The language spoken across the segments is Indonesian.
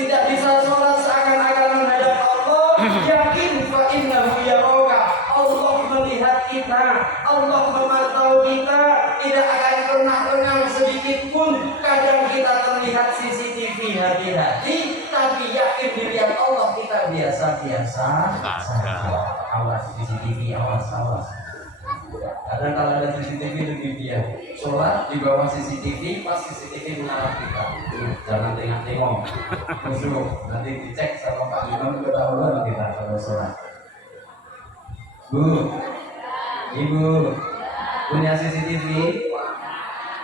tidak bisa sholat seakan-akan menghadap Allah, yakin fa innahu yaraka. Allah melihat kita, Allah memantau kita, tidak akan pernah lengah sedikit pun. Kadang kita terlihat CCTV hati-hati, tapi yakin dilihat Allah kita biasa-biasa saja. Awas CCTV, awas. Karena kalau ada CCTV lebih diam. Sholat di bawah CCTV, pas CCTV mengarah kita. Jangan tengok-tengok. Musuh, nanti dicek sama Pak Imam ketahuan kita kalau sholat. Bu, Ibu, punya CCTV?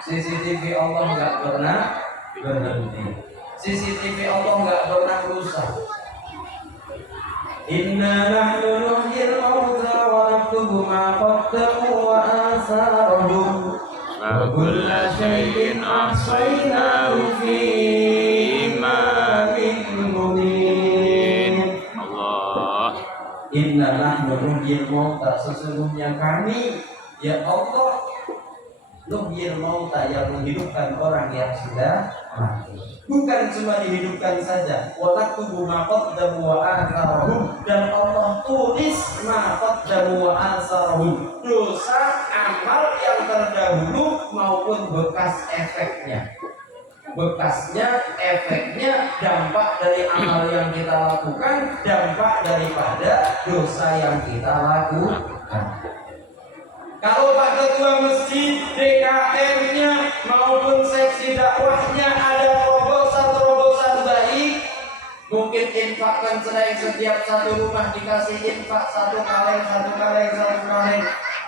CCTV Allah nggak pernah berhenti. CCTV Allah nggak pernah rusak. Inna nahnu nuhyil mauta wa naktubu ma qaddamu wa atharahum wa kulla shay'in ahsaynahu fi imamin mubin. Allah. Inna nahnu nuhyil mauta, sesungguhnya kami ya Allah nuhyil mauta, yang menghidupkan orang yang sudah mati. Bukan cuma dihidupkan saja, wa naktubu ma qaddamu wa atharahum, dan Allah tulis ma qaddamu wa atharahum, dosa amal yang terdahulu maupun bekas efeknya. Bekasnya, efeknya, dampak dari amal yang kita lakukan, dampak daripada dosa yang kita lakukan. Kalau Pak Ketua Masjid, DKM-nya maupun seksi dakwahnya ada terobosan baik, mungkin infakkan setiap satu rumah dikasih infak satu kaleng,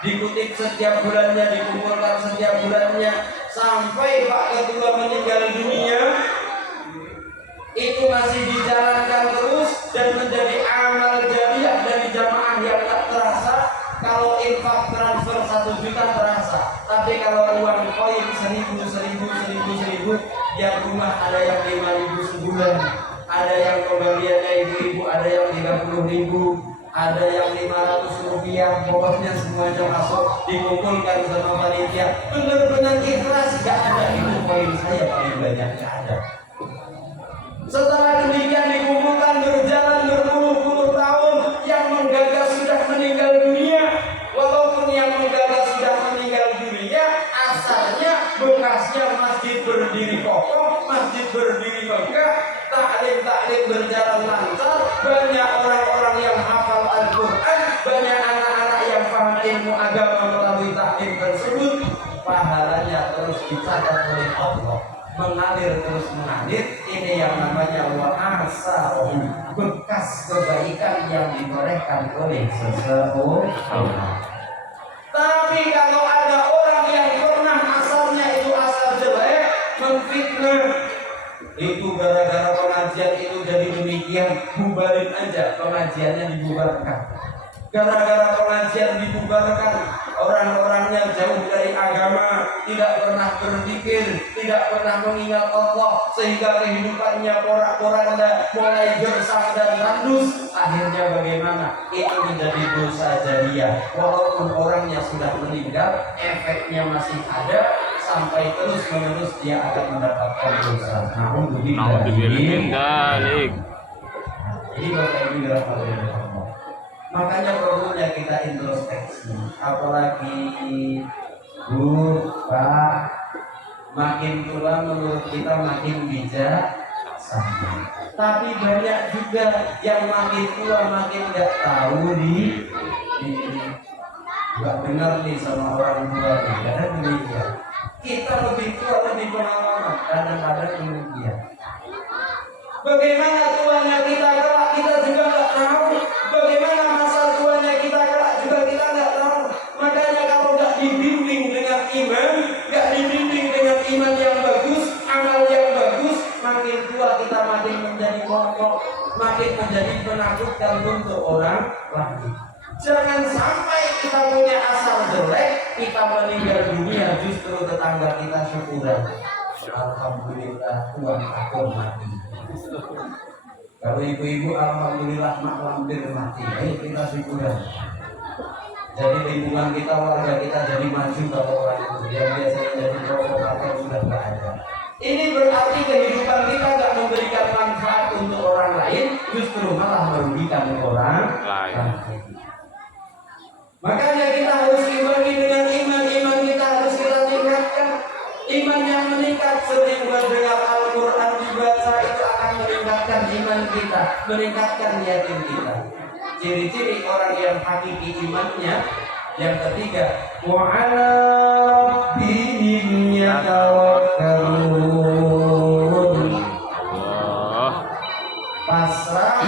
dikutip setiap bulannya, dikumpulkan setiap bulannya, sampai Pak Ketua meninggal dunia, itu masih dijalankan terus dan menjadi amal jariah dari jamaah yang tak terasa. Kalau infak transfer 1 juta terasa, tapi kalau uang koin 1000, yang rumah ada yang 5.000 sebulan, ada yang pembeliannya ibu-ibu, ada yang 30.000, ada yang 500 rupiah, pokoknya semuanya masuk, dikumpulkan sama panitia, benar-benar ikhlas, gak ada itu koin saya paling banyak, gak ada. Setelah demikian dikumpulkan, berjalan berpuluh-puluh tahun, yang menggagas sudah meninggal dunia. Walaupun yang menggagas sudah meninggal dunia, asalnya bekasnya masjid berdiri kokoh, masjid berdiri megah, taklim berjalan lancar, banyak orang-orang yang hafal Al-Quran, banyak anak-anak yang paham ilmu agama melalui taklim tersebut. Pahalanya terus dicatat oleh Allah, mengalir terus mengalir. Ini yang namanya wa'asarohu, bekas kebaikan yang ditorehkan oleh seseorang. Tapi kalau ada orang yang pernah asalnya itu asal jelek, menfitnah, itu gara-gara pengajian itu jadi demikian, bubarin aja, pengajiannya dibubarkan. Gara-gara pengajian dibubarkan, orang-orangnya jauh dari agama, tidak pernah berzikir, tidak pernah mengingat Allah, sehingga kehidupannya porak-poranda, mulai gersang dan tandus. Akhirnya bagaimana? Itu menjadi dosa jariah. Walaupun orangnya sudah meninggal, efeknya masih ada, sampai terus-menerus dia akan mendapatkan dosa. Alhamdulillah. Jadi Bapak Ibu dirahmati Allah, makanya perlunya kita introspeksi. Apalagi Bu, Pak, makin tua menurut kita makin bijak. Tapi banyak juga yang makin tua makin nggak tahu nggak benar nih sama orang tua nih. Karena demikian, kita lebih tua lebih pengalaman, kadang-kadang demikian. Bagaimana tuanya kita kelak kita juga nggak tahu. Bagaimana masa tuanya kita kelak juga kita nggak tahu. Makanya kalau nggak dibimbing dengan iman, nggak dibimbing dengan iman yang bagus, amal yang bagus, makin tua kita makin menjadi pokok, makin menjadi penakutkan untuk orang lain. Jangan sampai kita punya asal jelek, kita meninggal dunia justru tetangga kita syukuran. Alhamdulillah Tuhan aku mati. Kalau ibu-ibu alhamdulillah mak lampir mati. Ayo kita syukuran. Jadi lingkungan kita, warga kita jadi maju. Kalau orang itu yang biasanya jadi provokator sudah tidak ada. Ini berarti kehidupan kita tidak memberikan manfaat untuk justru malah merugikan orang Lain. Makanya kita harus imani dengan iman kita harus kita tingkatkan. Iman yang meningkat sering mendengar Al-Quran dibaca itu akan meningkatkan iman kita, meningkatkan yakin kita. Ciri-ciri orang yang hakiki imannya yang ketiga, wa 'ala rabbihim yatawakkalun. Pasrah,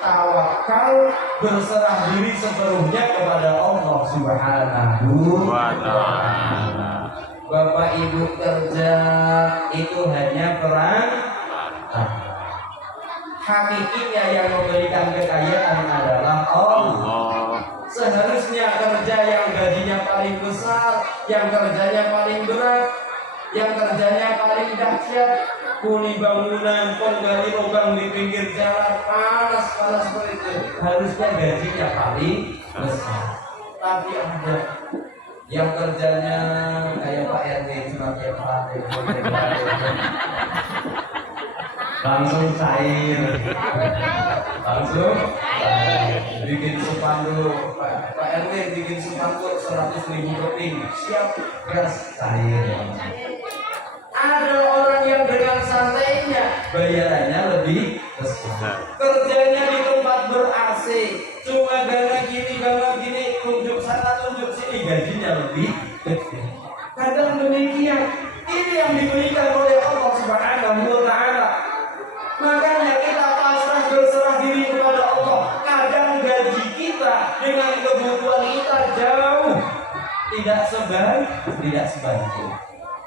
tawakal, berserah diri sepenuhnya kepada Allah Subhanahu wa ta'ala. Bapak Ibu kerja itu hanya perantara. Hakikinya yang memberikan kekayaan adalah Allah. Seharusnya kerja yang gajinya paling besar, yang kerjanya paling berat, yang kerjanya paling dahsyat, kuli bangunan, penggali lubang di pinggir jalan, panas seperti itu, harusnya gajinya paling besar. Tapi ada yang kerjanya kayak Pak RW cuma tiap hari langsung cair, bikin spanduk, Pak RW bikin spanduk 100.000 keping, siap gas cair. Ada orang yang dengan santainya bayarannya lebih besar. Kerjanya di tempat ber-AC, cuma gana gini, tunjuk sana tunjuk sini, gajinya lebih gede. Kadang demikian, ini yang diberikan oleh Allah Subhanahu wa ta'ala. Makanya kita pasrah berserah diri kepada Allah. Kadang gaji kita dengan kebutuhan kita jauh tidak sebanyak.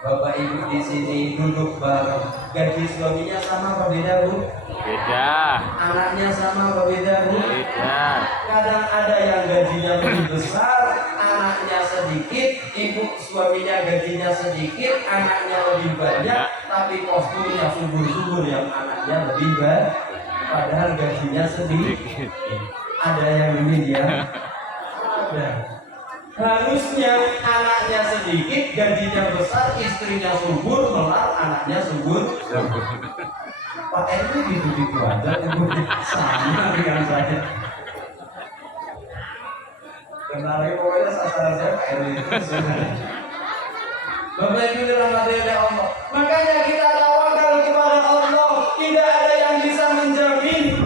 Bapak Ibu di sini duduk bareng, gaji suaminya sama apa beda Bu? Beda. Anaknya sama apa beda Bu? Beda. Kadang ada yang gajinya lebih besar, anaknya sedikit, ibu suaminya gajinya sedikit, anaknya lebih banyak, tapi kostumnya subur-subur yang anaknya lebih banyak, padahal gajinya sedikit. Ada yang ini ya? Ada. Harusnya anaknya sedikit, gajinya besar, istrinya subur, melar anaknya subur. Pak RW gitu-gitu aja, sama dengan saya. Kenalnya pokoknya sasaran saya Pak RW itu sebenarnya. Bapak Ibu dirahmati oleh Allah. Makanya kita tawakal kepada Allah. Tidak ada yang bisa menjamin.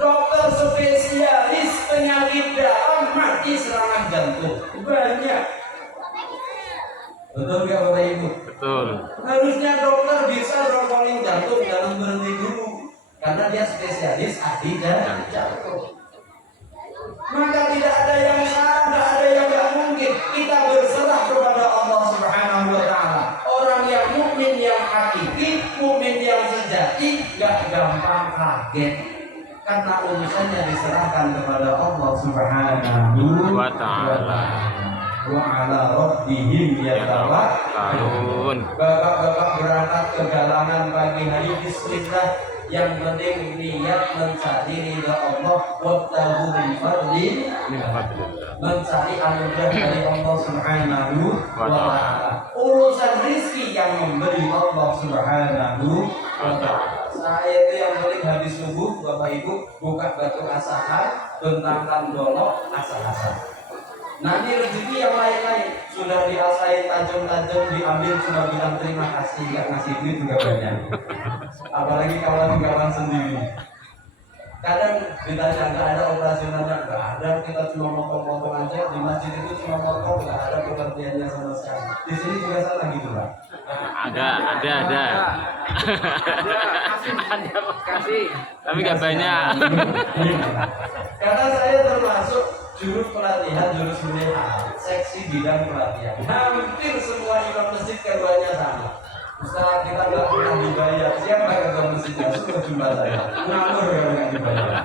Dokter spesialis penyakit dalam mati serangan jantung banyak. Betul nggak Bapak Ibu? Betul. Harusnya dokter bisa rolling jantung, jangan berhenti dulu, karena dia spesialis ahli jantung. Maka tidak ada yang salah, tidak ada yang nggak mungkin. Kita berserah kepada Allah Subhanahu wa ta'ala. Orang yang mukmin yang hakiki, mukmin yang sejati, nggak gampang kaget. Karena urusannya diserahkan kepada Allah Subhanahu wa ta'ala. Wa 'ala rabbihim yatawakkalun. Bapak-bapak berangkat ke galangan pagi hari, bismillah. Yang penting niat mencari ridha Allah, wabtaghu min fadli, mencari anugerah dari Allah Subhanahu wa ta'ala. Urusan rizki yang memberi Allah Subhanahu wa ta'ala. Saya itu yang paling habis subuh, Bapak Ibu buka batu asahan, bentangkan golok asah-asah. Nanti rezeki yang lain-lain sudah diasain tajam-tajam, diambil cuma bilang terima kasih, nggak ngasih duit juga banyak. Apalagi kawan-kawan sendiri. Kadang ditanya nggak ada operasionalnya, nggak ada, kita cuma motong-motong aja. Di masjid itu cuma motong, nggak ada pengertiannya sama sekali. Di sini juga salah gitu Pak. Ada. Kasih. Tapi nggak banyak. Karena saya termasuk jurus pelatihan, jurus melihat seksi bidang pelatihan. Hampir semua imam masjid keduanya sama. Ustaz, kita nggak pernah dibayar. Siapa ketua masjidnya? Suruh jumpa saya. Ngawur kalau nggak dibayar.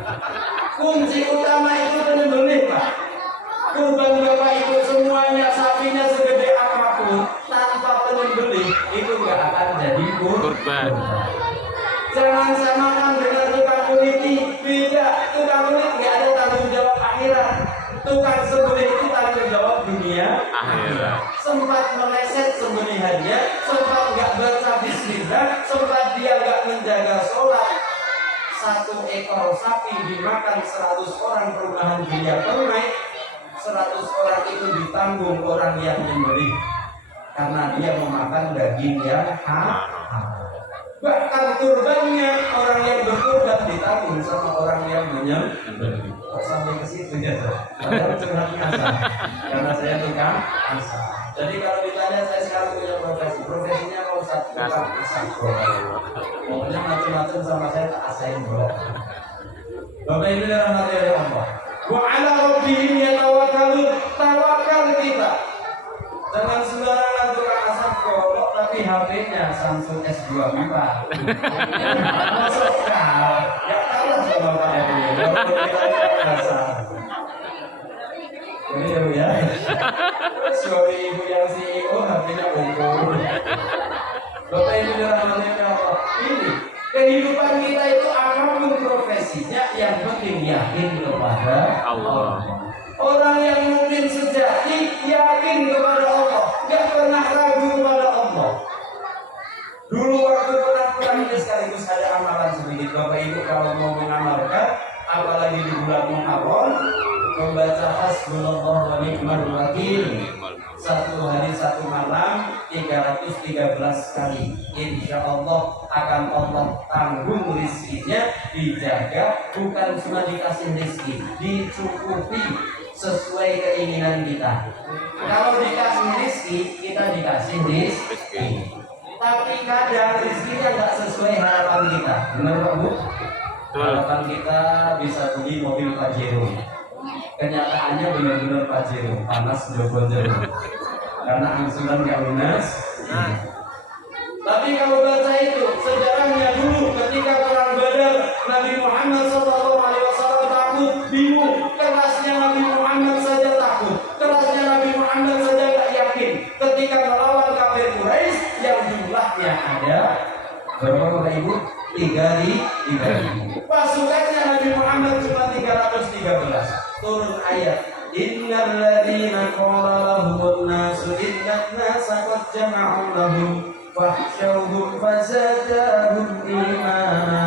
Kunci utama itu penyembelih Pak. Kurban Bapak Ibu semuanya, sapinya segede apapun, tanpa penyembelih itu nggak akan jadi kurban. Jangan samakan dengan tukang kuliti. Beda, tukang kulit nggak ada tanggung jawab akhirat. Tukang sembelih itu tanggung jawab dunia Akhirat. Sempat meleset sembelihannya, sempat nggak baca bismillah, sempat dia nggak menjaga sholat, satu ekor sapi dimakan 100 orang perumahan dunia permai, 100 orang itu ditanggung orang yang menyembelih karena dia memakan daging yang haram. Bahkan kurbannya orang yang berkurban ditanggung sama orang yang menyembelih. Kok sampai ke situ ya? Padahal curhatnya asal. Karena saya tukang asal. Jadi kalau ditanya saya sekarang punya profesinya kalau satu tukang asal. Pokoknya macam-macam sama saya tak asain bro. Bapak Ibu dan rahmati Allah. Wa ala rabbihim yatawakkalun. Tawakal kita. Jangan sembarangan tukang asap golok tapi HP-nya Samsung S24. Masuk kau, ya kalah sama Pak Edi. Ini ya Bu ya. Sorry Ibu yang CEO HP-nya ukur. Bapak Ibu dirahmati Allah. Ini kehidupan kita itu apapun profesinya yang penting yakin kepada Allah. Orang yang mungkin sejati yakin kepada Allah, gak pernah ragu kepada Allah. Dulu waktu perang ini sekaligus ada amalan sedikit. Bapak Ibu kalau mau mengamalkan, apalagi di bulan Muharram, membaca hasbunallah wa ni'mal wakil. Satu hari satu malam 313 kali. Insya Allah akan Allah tanggung rizkinya, dijaga, bukan cuma dikasih rizki, dicukupi sesuai keinginan kita. Kalau dikasih rizki, kita dikasih rizki. Tapi kadang rizkinya nggak sesuai harapan kita. Benar Pak Bu? Harapan kita bisa beli mobil Pajero. Kenyataannya benar-benar Pajero, panas jebol-jebol. Karena angsuran nggak lunas. Tapi kalau baca itu sejarahnya dulu ketika perang Badar, Nabi Muhammad SAW takut, bingung. Kerasnya Nabi Muhammad saja takut, kerasnya Nabi Muhammad saja nggak yakin ketika melawan kafir Quraisy yang jumlahnya ada berapa Bapak Ibu? 3.000. Pasukannya Nabi Muhammad cuma 313. Turun ayat. Innal ladzina qala lahumun nasu innan nasa qad jama'u lahum fakhshawhum fazadahum imana.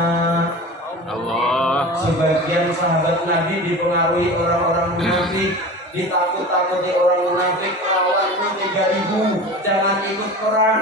Allah. Sebagian sahabat Nabi dipengaruhi orang-orang munafik, ditakut-takuti orang munafik, lawanmu 3.000, jangan ikut perang.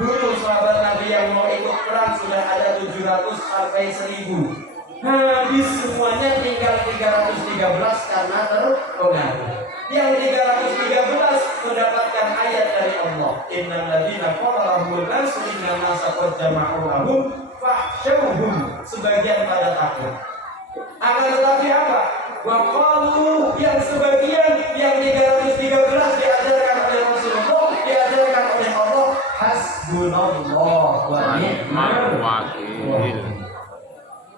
Dulu sahabat Nabi yang mau ikut perang sudah ada 700 sampai 1.000. Habis semuanya tinggal 313 karena terpengaruh. Yang 313 mendapatkan ayat dari Allah. Innal ladzina qala lahumun nasu innan nasa qad jama'u lahum fakhshawhum. Sebagian pada takut. Akan tetapi apa? Wa qalu, yang sebagian yang 313 diajarkan oleh Rasulullah, diajarkan oleh Allah, hasbunallah wa ni'mal wakil.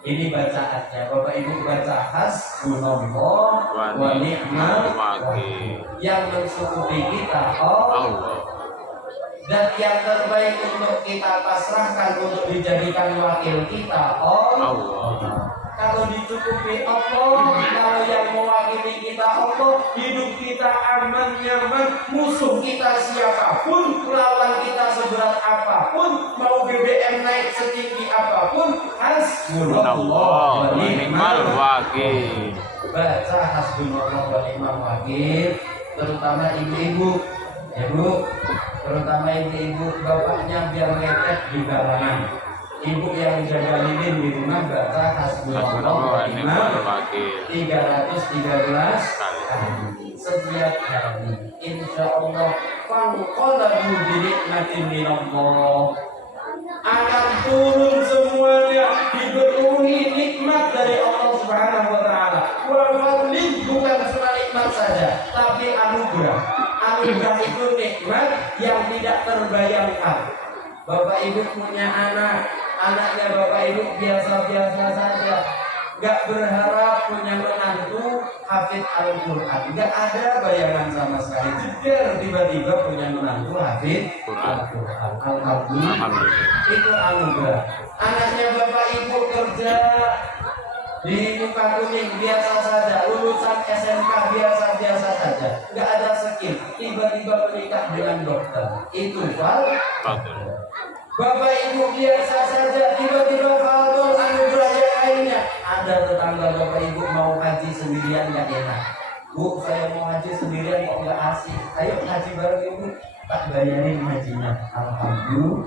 Ini bacaannya, Bapak Ibu baca hasbunallah wa ni'mal wakil. Yang mencukupi kita Allah. Dan yang terbaik untuk kita pasrahkan untuk dijadikan wakil kita Allah. Kalau dicukupi Allah, kalau yang mewakili kita Allah, hidup kita aman, nyaman, musuh kita siapapun, lawan kita seberat apapun, mau BBM naik setinggi apapun, hasbunallah wa ni'mal wakil. Baca hasbunallah wa ni'mal wakil, terutama ibu-ibu, ya Bu, terutama ibu-ibu, bapaknya biar ngepet di kalangan. Ibu yang jaga lilin di rumah baca hasbunallah wa ni'mal wakil 313 kali setiap hari. Insya Allah fanqalabu bi nikmatin minallah, akan turun semuanya diberkahi nikmat dari Allah Subhanahu wa taala. Wa fadlin, bukan cuma nikmat saja, tapi anugerah. Anugerah itu nikmat yang tidak terbayangkan. Bapak Ibu punya anak, anaknya Bapak Ibu biasa-biasa saja, gak berharap punya menantu hafid Al-Quran, gak ada bayangan sama sekali. Jeder tiba-tiba punya menantu hafid Al-Quran. Alhamdulillah, itu anugerah. Anaknya Bapak Ibu kerja di muka kuning biasa saja, lulusan SMK biasa-biasa saja, gak ada skill, tiba-tiba menikah dengan dokter, itu Bapak Ibu biasa saja, tiba-tiba Fadol anugerah yang kan gak enak. Bu, saya mau ngaji sendirian kok nggak asik. Ayo ngaji bareng ibu, tak bayarin ngajinya. Alhamdulillah.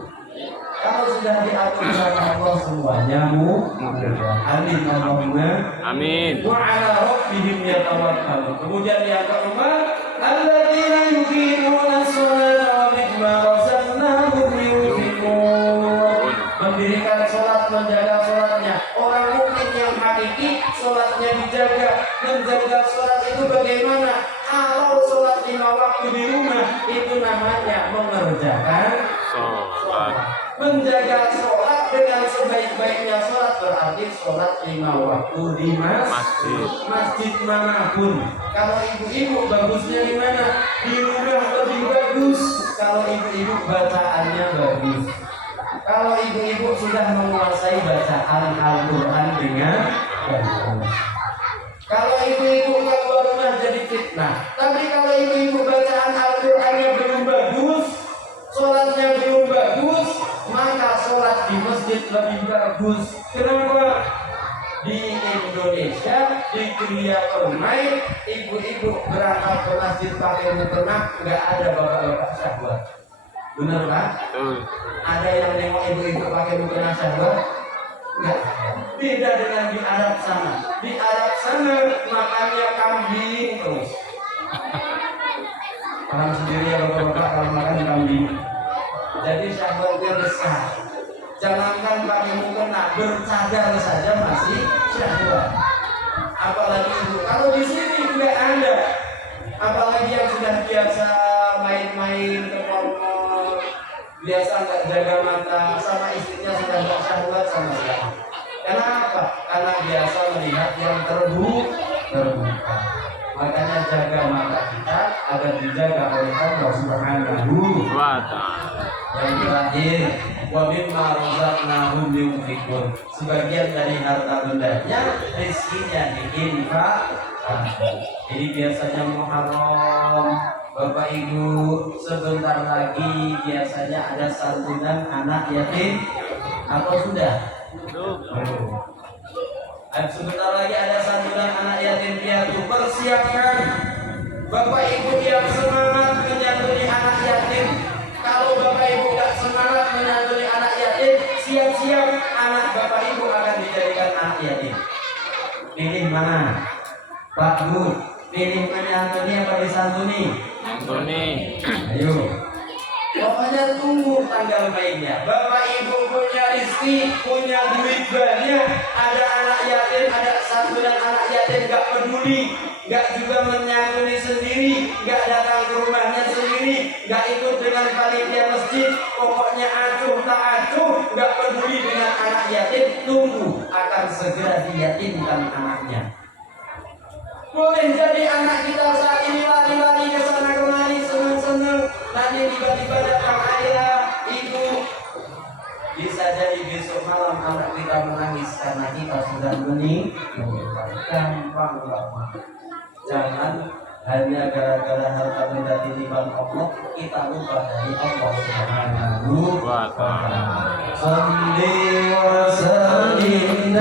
Kalau sudah diatur sama Allah semuanya mudah. Amin Allahumma Amin. wa ala rabbihim yatawakkalun. Kemudian yang keempat, alladzina yuqimuna sholata wa mimma razaqnahum yunfiqun. Mendirikan sholat, menjaga sholatnya. Orang mukmin yang hakiki sholatnya dijaga. Menjaga sholat itu bagaimana? Kalau sholat 5 waktu di rumah itu namanya mengerjakan sholat. Menjaga sholat dengan sebaik-baiknya sholat berarti sholat 5 waktu di masjid manapun. Kalau ibu-ibu bagusnya di mana? Di rumah lebih bagus. Kalau ibu-ibu bacaannya bagus. Kalau ibu-ibu sudah menguasai bacaan Al-Quran dengan bagus. Kalau ibu-ibu keluar rumah jadi fitnah. Tapi kalau ibu-ibu bacaan Al-Qurannya belum bagus, sholatnya belum bagus, maka sholat di masjid lebih bagus. Kenapa? Di Indonesia, di dunia permai, ibu-ibu berangkat ke masjid pakai mukena, nggak ada bapak-bapak syahwat. Benar Pak? Ada yang nengok ibu-ibu pakai mukena syahwat? Enggak. Beda dengan di Arab sana. Di Arab sana makannya kambing terus. Paham sendiri ya bapak-bapak kalau makan kambing. Jadi syahwatnya besar. Jangankan pakai mukena, bercadar saja masih syahwat. Apalagi itu. Kalau di sini enggak ada. Apalagi yang sudah biasa main-main ke mall, biasa nggak jaga mata, sama istrinya sudah nggak syahwat sama sekali. Kenapa? Karena biasa melihat yang terbuka. Makanya jaga mata kita agar dijaga oleh Allah Subhanahu wa Ta'ala. Yang terakhir, wa mimma razaqnahum yunfiqun. Sebagian dari harta bendanya rezekinya diinfakkan. Jadi biasanya Muharram, Bapak Ibu, sebentar lagi biasanya ada santunan anak yatim atau sudah? Sebentar lagi ada santunan anak yatim piatu. Persiapkan Bapak Ibu yang semangat menyantuni anak yatim. Kalau Bapak Ibu nggak semangat menyantuni anak yatim, siap-siap anak Bapak Ibu akan dijadikan anak yatim. Pilih mana? Pak Bu, pilih menyantuni apa disantuni? Santuni. Ayo. Pokoknya tunggu tanggal mainnya. Bapak Ibu punya istri, punya duit banyak, ada anak yatim, ada santunan anak yatim, gak peduli, gak juga menyantuni sendiri, gak datang ke rumahnya sendiri, gak ikut dengan panitia masjid, pokoknya acuh tak acuh, gak peduli dengan anak yatim, tunggu akan segera diyatimkan anaknya. Boleh jadi anak kita saat ini lari-lari ke sana kemari, senang-senang, nanti tiba-tiba datang ayah, ibu. Bisa jadi besok malam anak kita menangis karena kita sudah meninggal. Gampang banget. Jangan hanya gara-gara harta benda titipan Allah kita lupa dari Allah Subhanahu wa Ta'ala. Salli wa sallim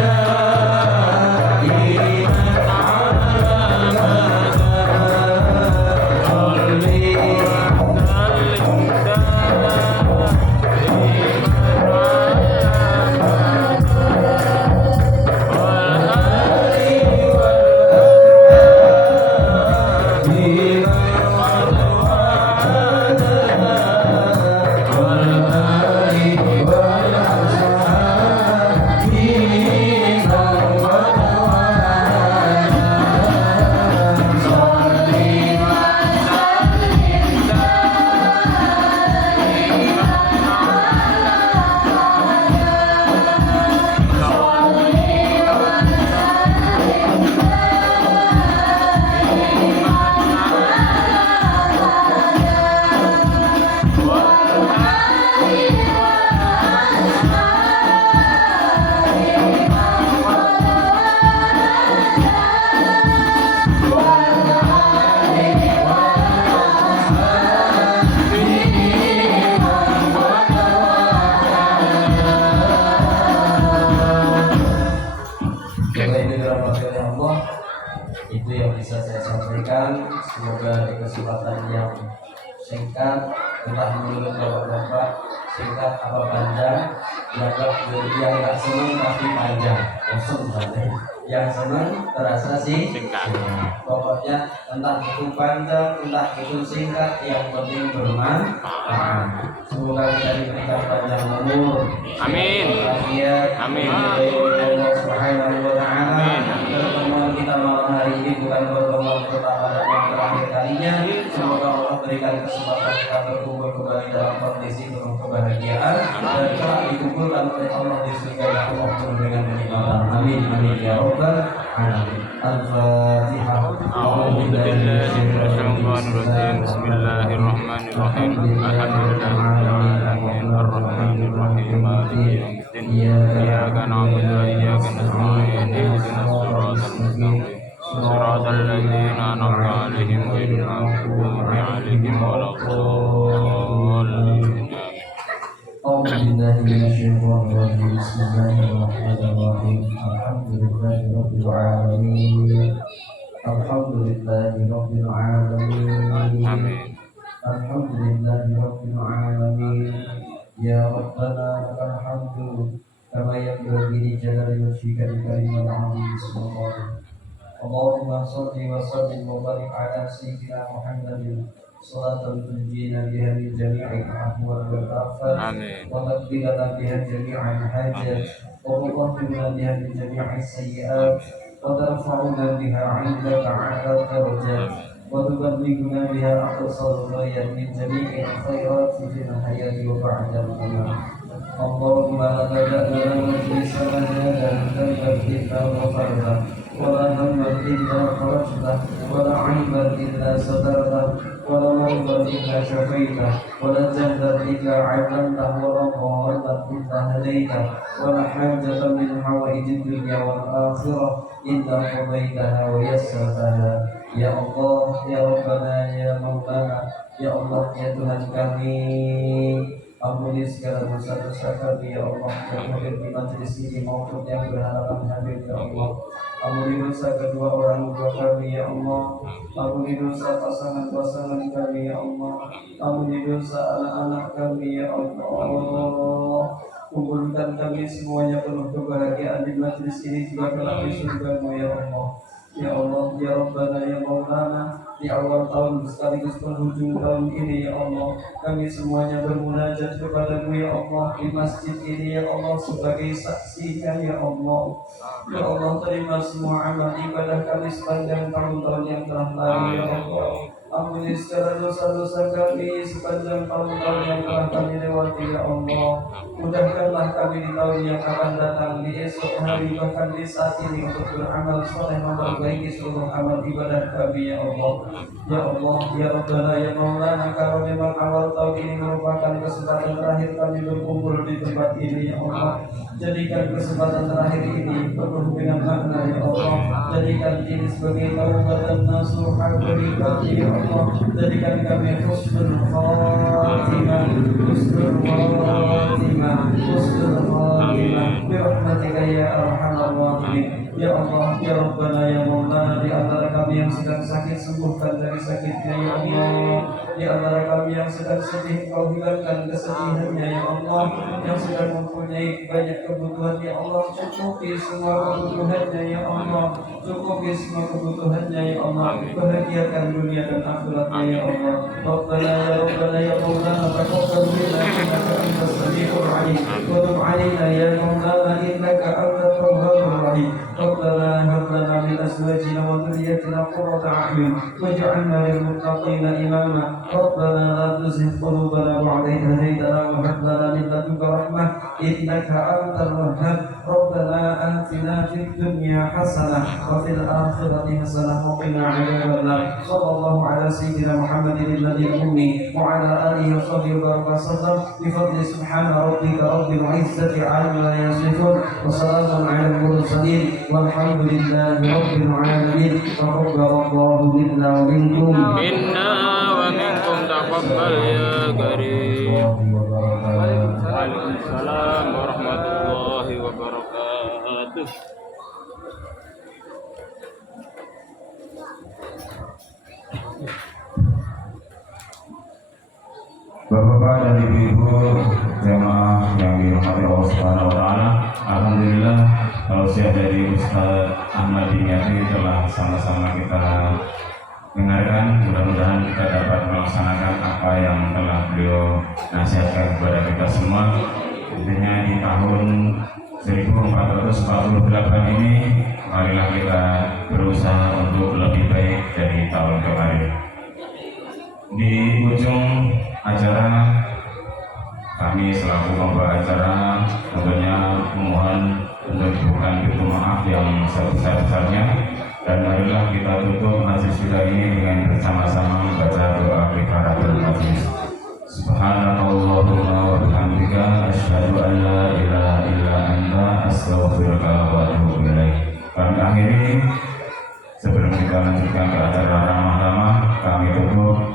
Itu yang bisa saya sampaikan. Semoga di kesempatan yang singkat, entah menurut bapak-bapak singkat apa panjang, yang nggak senang tapi panjang, bosan banget. Yang senang terasa sih Singkat. Pokoknya entah itu panjang, entah itu singkat, yang penting bermanfaat. Semoga kita diberikan panjang umur. Amin. Afiat. Amin. Allah Subhanahu wa taala. Amin. Pertemuan kita malam hari ini bukan pertemuan pertama dan yang terakhir kalinya. Semoga Allah berikan kesempatan kita berkumpul kembali dalam kondisi penuh kebahagiaan dan kelak dikumpulkan oleh Allah di surga yang Allah penuh dengan kenikmatan. Amin. Amin ya rabbal alamin. Al-Fatihah. أعوذ بالله من الشيطان الرجيم بسم الله الرحمن الرحيم الحمد لله رب العالمين الرحمن الرحيم مالك يوم الدين إياك نعبد وإياك نستعين اهدنا الصراط المستقيم صراط الذين أنعمت عليهم غير المغضوب عليهم ولا الضالين أعوذ بالله من الشيطان الرجيم بسم الله الرحمن الرحيم الحمد لله رب العالمين الحمد لله رب العالمين آمين الحمد لله رب العالمين يا ربنا لك الحمد كما ينبغي لجلال وجهك الكريم العظيم سبحانه اللهم صل وسلم وبارك على سيدنا محمد صلاة تنجينا بها من جميع الأهوال والآفات آمين وتقضي لنا بها جميع الحاجات وتطهرنا بها من جميع السيئات وترفعنا بها عندك أعلى الدرجات وتبلغنا بها أقصى الغايات من جميع الخيرات في الحياة وبعد الممات اللهم لا تدع لنا مجلسنا هذا ذنبا إلا غفرته ولا هما إلا فرجته ولا عيبا إلا سترته ولا مرضا إلا شفيته ولا جهلا إلا علمته ولا ضالا إلا هديته ولا حاجة من حوائج الدنيا والآخرة إلا قضيتها ويسرتها يا الله يا ربنا يا مولانا ya Allah ya Tuhan kami, ampuni segala dosa-dosa kami ya Allah yang hadir di majelis ini maupun yang berharapan hadir ya Allah. Ampuni dosa kedua orang tua kami ya Allah. Ampuni dosa pasangan-pasangan kami ya Allah. Ampuni dosa anak-anak kami ya Allah. Kumpulkan kami semuanya penuh kebahagiaan di majelis ini juga kelak di surga-Mu ya Allah. Ya Allah, ya Rabbana, ya Maulana, di awal tahun sekaligus penghujung tahun ini ya Allah, kami semuanya bermunajat kepada-Mu ya Allah di masjid ini ya Allah sebagai saksinya ya Allah. Ya Allah, terima semua amal ibadah kami sepanjang tahun-tahun yang telah lalu ya Allah. Ampuni segala dosa-dosa kami sepanjang tahun-tahun yang telah kami lewati ya Allah. Mudahkanlah kami di tahun yang akan datang, di esok hari, bahkan di saat ini untuk beramal soleh memperbaiki seluruh amal ibadah kami ya Allah. Ya Allah, ya Rabbana, ya Maulana, kalau memang awal tahun ini merupakan kesempatan terakhir kami berkumpul di tempat ini ya Allah, jadikan kesempatan terakhir ini penuh dengan makna ya Allah. Jadikan ini sebagai taubatan nasuha bagi kami ya Allah. Jadikan kami husnul khatimah, husnul khatimah, husnul khatimah bi rahmatika ya arhamar rahimin. Ya Allah, ya Rabbana, ya Maulana, di antara kami yang sedang sakit sembuhkan dari sakitnya ya Allah. Di antara kami yang sedang sedih Kau hilangkan kesedihannya ya Allah. Yang sedang mempunyai banyak kebutuhan ya Allah, cukupi semua kebutuhannya ya Allah. Cukupi semua kebutuhannya ya Allah. Bahagiakan dunia dan akhiratnya ya Allah. Rabbana ya Rabbana ya Maulana, taqabbal minna innaka antas samiul alim wa tub alaina ya Maulana innaka antat tawwabur rahim. ربنا هب لنا من ازواجنا وذريتنا قرة اعين واجعلنا للمتقين اماما. ربنا لا تزغ قلوبنا بعد إذ هديتنا وهب لنا من لدنك رحمة انك انت الوهاب. ربنا آتنا في الدنيا حسنة وفي الآخرة حسنة وقنا عذاب النار. صلى الله على سيدنا محمد النبي الأمي وعلى آله وصحبه وسلم بفضل سبحان ربك رب العزة عما يصفون وسلام على المرسلين والحمد لله رب العالمين. تقبل الله منا ومنكم منا ومنكم تقبل يا كريم. Waalaikumsalam warahmatullahi wabarakatuh. Bapak-bapak dan ibu-ibu jamaah yang dirahmati Allah Subhanahu wa taala, alhamdulillah tausiah dari Ustaz Ahmad Dimyati telah sama-sama kita dengarkan. Mudah-mudahan kita dapat melaksanakan apa yang telah beliau nasihatkan kepada kita semua. Intinya di tahun 1448 ini marilah kita berusaha untuk lebih baik dari tahun kemarin. Di ujung acara kami selaku pembawa acara tentunya memohon untuk dibuka pintu maaf yang sebesar-besarnya, dan marilah kita tutup majelis kita ini dengan bersama-sama membaca doa kifaratul majelis. Subhanallahumma wa bihamdika asyhadu an la ilaha illa anta astaghfiruka wa atubu ilaik. Kami akhiri sebelum kita lanjutkan ke acara ramah-ramah, kami tutup.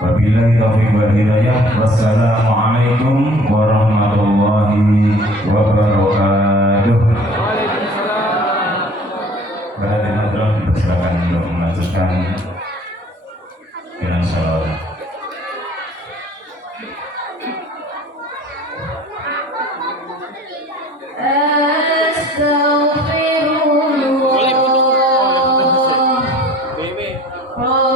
Wabillahi taufiq wal hidayah. Wassalamualaikum warahmatullahi wabarakatuh. Pada teman-teman dipersilakan untuk melanjutkan dengan sholawat. Astagfirullah.